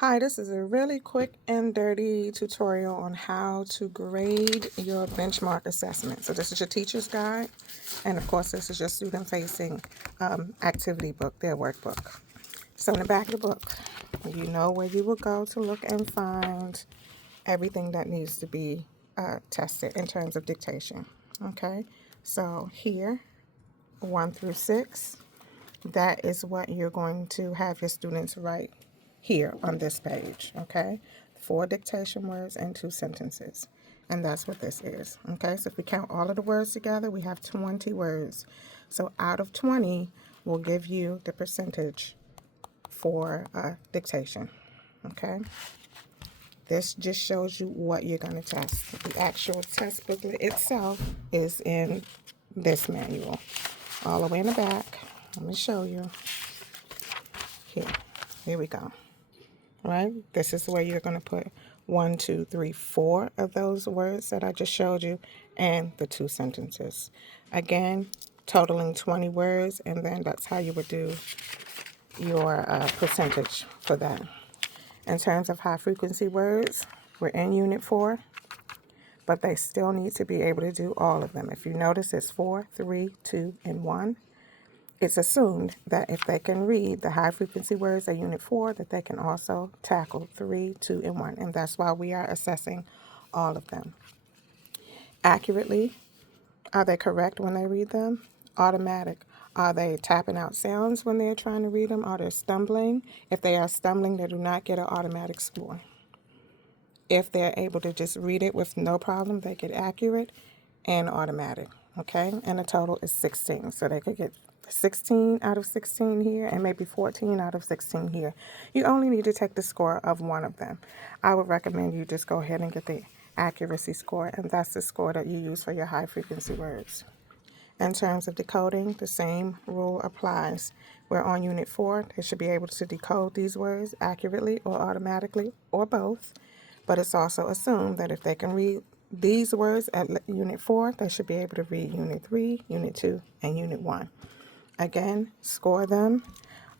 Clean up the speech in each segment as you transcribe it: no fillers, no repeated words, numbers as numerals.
Hi, this is a really quick and dirty tutorial on how to grade your benchmark assessment. So this is your teacher's guide, and of course this is your student-facing activity book, their workbook. So in the back of the book, you know where you will go to look and find everything that needs to be tested in terms of dictation. Okay, so here, 1 through 6, that is what you're going to have your students write here on this page, okay? 4 dictation words and 2 sentences. And that's what this is, okay? So if we count all of the words together, we have 20 words. So out of 20, we'll give you the percentage for dictation, okay? This just shows you what you're going to test. The actual test booklet itself is in this manual, all the way in the back. Let me show you. Here we go. Right? This is where you're going to put 1, 2, 3, 4 of those words that I just showed you and the 2 sentences. Again, totaling 20 words, and then that's how you would do your percentage for that. In terms of high frequency words, we're in Unit 4, but they still need to be able to do all of them. If you notice, it's 4, 3, 2, and 1. It's assumed that if they can read the high frequency words of Unit 4, that they can also tackle 3, 2, and 1. And that's why we are assessing all of them. Accurately, are they correct when they read them? Automatic. Are they tapping out sounds when they're trying to read them? Are they stumbling? If they are stumbling, they do not get an automatic score. If they're able to just read it with no problem, they get accurate and automatic, okay? And the total is 16. So they could get 16 out of 16 here and maybe 14 out of 16 here. You only need to take the score of one of them. I would recommend you just go ahead and get the accuracy score, and that's the score that you use for your high frequency words. In terms of decoding, the same rule applies. We're on Unit 4. They should be able to decode these words accurately or automatically or both. But it's also assumed that if they can read these words at Unit 4, they should be able to read Unit 3, Unit 2, and Unit 1. Again, score them.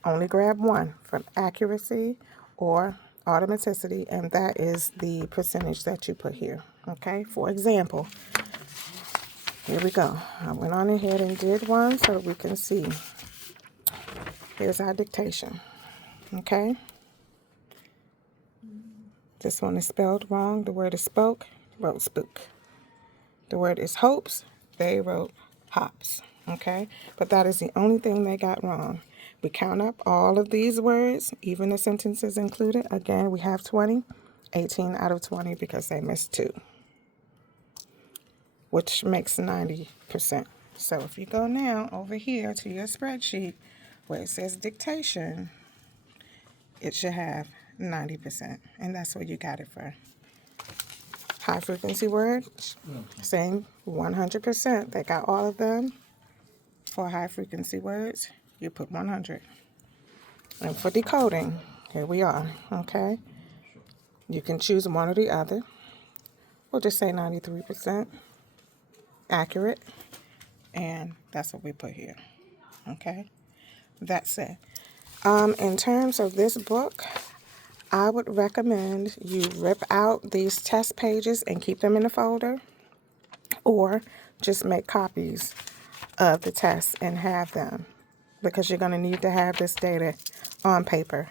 Only grab one from accuracy or automaticity, and that is the percentage that you put here. Okay, for example, here we go. I went on ahead and did one so we can see. Here's our dictation. Okay, this one is spelled wrong. The word is spoke, wrote spook. The word is hopes, they wrote hops. Okay, but that is the only thing they got wrong. We count up all of these words, even the sentences included. Again, we have 20, 18 out of 20 because they missed 2, which makes 90%. So if you go now over here to your spreadsheet where it says dictation, it should have 90%, and that's what you got it for. High frequency word, same 100%. They got all of them. For high frequency words, you put 100. And for decoding, here we are, okay? You can choose one or the other. We'll just say 93% accurate, and that's what we put here, okay? That's it. In terms of this book, I would recommend you rip out these test pages and keep them in a folder, or just make copies of the tests and have them, because you're going to need to have this data on paper.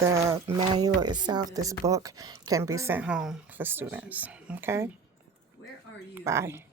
The manual itself, this book, can be sent home for students. Okay? Bye.